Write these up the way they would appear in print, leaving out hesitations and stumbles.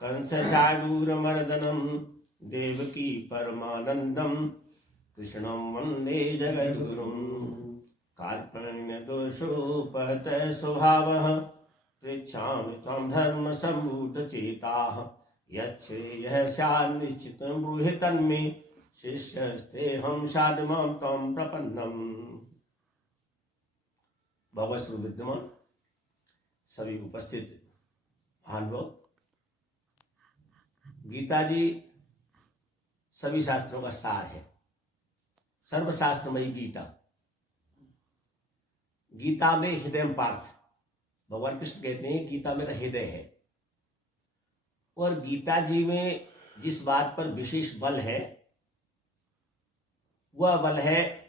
कंसचारूरमर्दनं देवकी परमानन्दं कृष्णं वन्दे जगद्गुरुं कार्पण्यदोषोपहतः स्वभावः पृच्छामि त्वां धर्मसम्मूढचेताः यच्छ्रेयः स्यात् निश्चितं ब्रूहि तन्मे शिष्यस्तेऽहं साधुमां त्वां प्रपन्नम्। भगवत श्री विद्यमान सभी उपस्थित महान लोग, गीता जी सभी शास्त्रों का सार है, सर्वशास्त्रमयी गीता। गीता में हृदय पार्थ, भगवान कृष्ण कहते हैं गीता मेरा हृदय है। और गीता जी में जिस बात पर विशेष बल है वह बल है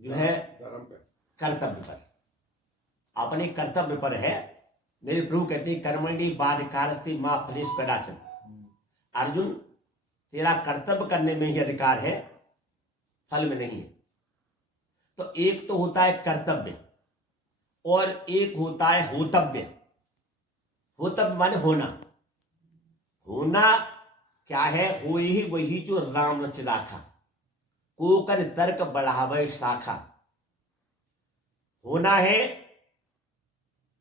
जो है कर्तव्य पर, अपने कर्तव्य पर है। मेरे प्रभु कहते हैं कर्मणि बाधिकारस्ते मा फलेषु कदाचन। अर्जुन, तेरा कर्तव्य करने में ही अधिकार है, फल में नहीं है। तो एक तो होता है कर्तव्य और एक होता है होतव्य। होतव्य माने होना। होना क्या है? हो ही वही जो राम रच राखा, कोकर तर्क बढ़ावे शाखा। होना है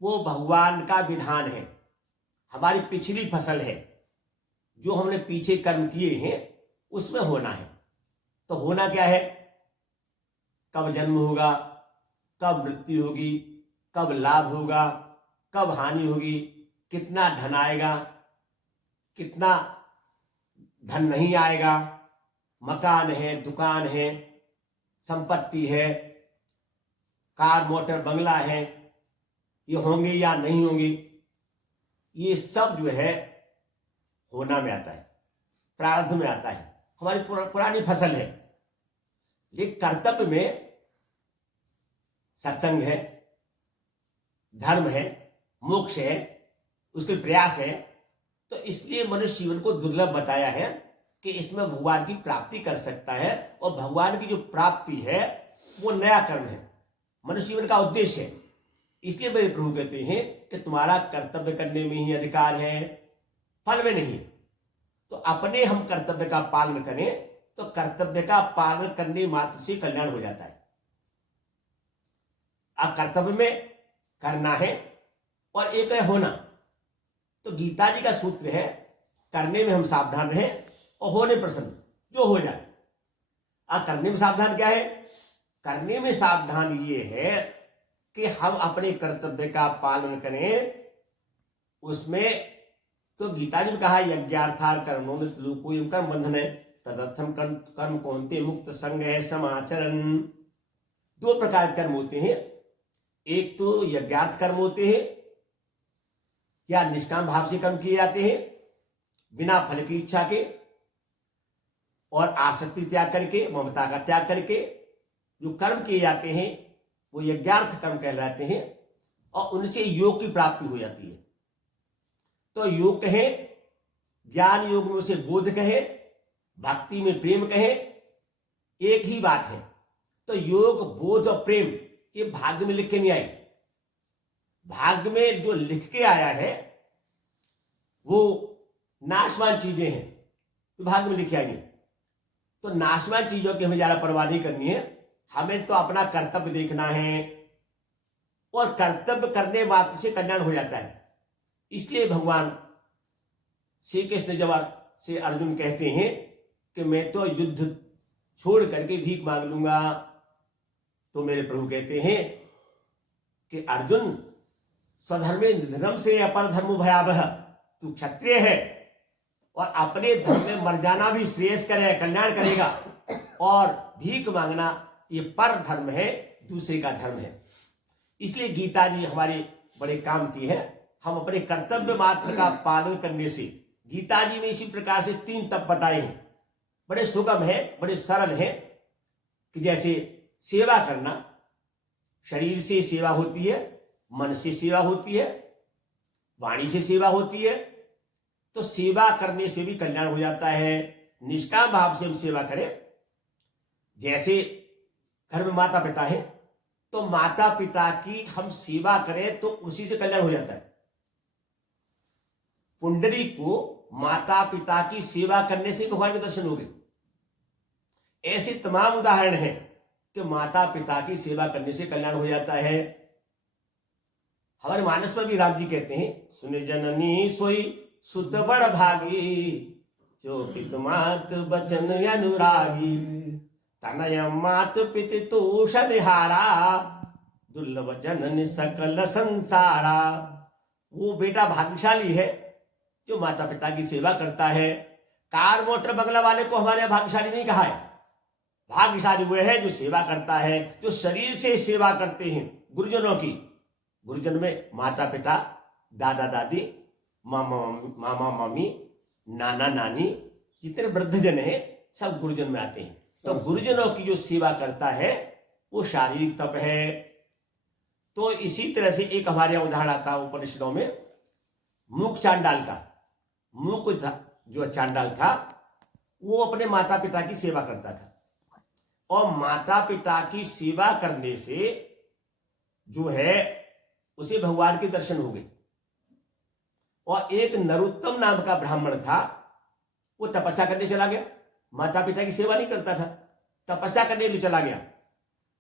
वो भगवान का विधान है, हमारी पिछली फसल है, जो हमने पीछे कर्म किए हैं उसमें होना है। तो होना क्या है? कब जन्म होगा, कब मृत्यु होगी, कब लाभ होगा, कब हानि होगी, कितना धन आएगा, कितना धन नहीं आएगा, मकान है, दुकान है, संपत्ति है, कार मोटर बंगला है, ये होंगे या नहीं होंगे, ये सब जो है होना में आता है, प्रारब्ध में आता है, हमारी पुरानी फसल है। लेकिन कर्तव्य में सत्संग है, धर्म है, मोक्ष है, उसके प्रयास है। तो इसलिए मनुष्य जीवन को दुर्लभ बताया है कि इसमें भगवान की प्राप्ति कर सकता है। और भगवान की जो प्राप्ति है वो नया कर्म है, मनुष्य जीवन का उद्देश्य है। इसलिए मेरे प्रभु कहते हैं कि तुम्हारा कर्तव्य करने में ही अधिकार है, फल में नहीं। तो अपने हम कर्तव्य का पालन करें तो कर्तव्य का पालन करने मात्र से कल्याण हो जाता है। कर्तव्य में करना है और एक है होना। तो गीता जी का सूत्र है करने में हम सावधान रहें और होने प्रसन्न, जो हो जाए। करने में सावधान क्या है? करने में सावधान ये है कि हम अपने कर्तव्य का पालन करें। उसमें तो गीता जी ने कहा यज्ञार्थार कर्मों में लोकोयम कर्म बंधन है, तदर्थम कर्म कौन्ते मुक्त संग है समाचरण। दो प्रकार के कर्म होते हैं, एक तो यज्ञार्थ कर्म होते हैं या निष्काम भाव से कर्म किए जाते हैं बिना फल की इच्छा के, और आसक्ति त्याग करके, ममता का त्याग करके जो कर्म किए जाते हैं वो यज्ञार्थ कर्म कहलाते हैं और उनसे योग की प्राप्ति हो जाती है। तो योग कहे, ज्ञान योग में उसे बोध कहे, भक्ति में प्रेम कहे, एक ही बात है। तो योग, बोध और प्रेम ये भाग्य में लिख के नहीं आई। भाग्य में जो लिख के आया है वो नाशवान चीजें हैं, तो भाग्य में लिखी आई। तो नाशवान चीजों की हमें ज्यादा परवाह नहीं करनी है, हमें तो अपना कर्तव्य देखना है और कर्तव्य करने मात्र से कल्याण हो जाता है। इसलिए भगवान श्री कृष्ण जब से अर्जुन कहते हैं कि मैं तो युद्ध छोड़ करके भीख मांग लूंगा, तो मेरे प्रभु कहते हैं कि अर्जुन स्वधर्मे निधनम से अपर धर्म भयावह। तू क्षत्रिय है और अपने धर्म में मर जाना भी श्रेयस करे, कल्याण करेगा, और भीख मांगना ये पर धर्म है, दूसरे का धर्म है। इसलिए गीता जी हमारे बड़े काम की है। हम अपने कर्तव्य मात्र का पालन करने से, गीता जी ने इसी प्रकार से 3 तप बताए हैं, बड़े सुगम है, बड़े सरल है। कि जैसे सेवा करना, शरीर से सेवा होती है, मन से सेवा होती है, वाणी से सेवा होती है। तो सेवा करने से भी कल्याण हो जाता है। निष्काम भाव से हम सेवा करें। जैसे घर में माता पिता है तो माता पिता की हम सेवा करें तो उसी से कल्याण हो जाता है। पुंडरी को माता पिता की सेवा करने से भगवान के दर्शन हो गए। ऐसे तमाम उदाहरण हैं कि माता पिता की सेवा करने से कल्याण हो जाता है। हमारे मानस में भी राम जी कहते हैं, सुने जननी सोई सुत बड़ भागी, जो पित मात बचन अनुरागी, तनय मात पित तोष निहारा, दुर्लभ जनन सकल संसारा। वो बेटा भाग्यशाली है जो माता पिता की सेवा करता है। कार मोटर बंगला वाले को हमारे यहाँ भाग्यशाली नहीं कहा है। भाग्यशाली वो है जो सेवा करता है, जो शरीर से सेवा करते हैं गुरुजनों की। गुरुजन में माता पिता, दादा दादी, मामा मामी, नाना नानी, जितने वृद्धजन हैं सब गुरुजन में आते हैं। तो गुरुजनों की जो सेवा करता है वो शारीरिक तप है। तो इसी तरह से एक हमारे यहाँ उदाहरण आता है उपनिषदों में, मूक चांडाल का। मूक जो चांडाल था वो अपने माता पिता की सेवा करता था, और माता पिता की सेवा करने से जो है उसे भगवान के दर्शन हो गए। और एक नरोत्तम नाम का ब्राह्मण था, वो तपस्या करने चला गया, माता पिता की सेवा नहीं करता था, तपस्या करने के लिए चला गया।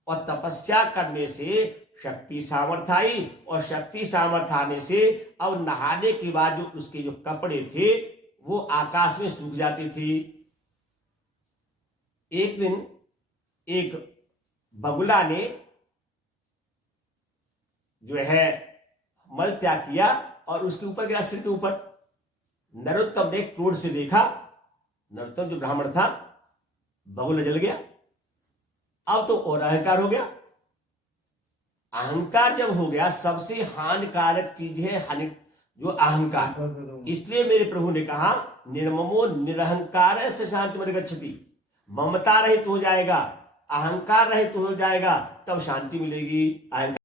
और तपस्या करने से शक्ति सामर्थ्य आई, और शक्ति सामर्थ्य आने से अब नहाने के बाद जो उसके जो कपड़े थे वो आकाश में सूख जाते थे। एक दिन एक बगुला ने जो है मल त्याग किया और उसके ऊपर गिरा, सिर के ऊपर। नरोत्तम ने क्रोध से देखा, नरोत्तम जो ब्राह्मण था, बगुला जल गया। अब तो और अहंकार हो गया। अहंकार जब हो गया, सबसे हानिकारक चीज है जो अहंकार। इसलिए मेरे प्रभु ने कहा, निर्ममो निरहंकार से शांति मन गच्छति। ममता रहित हो जाएगा, अहंकार रहित हो जाएगा, तब शांति मिलेगी। अहंकार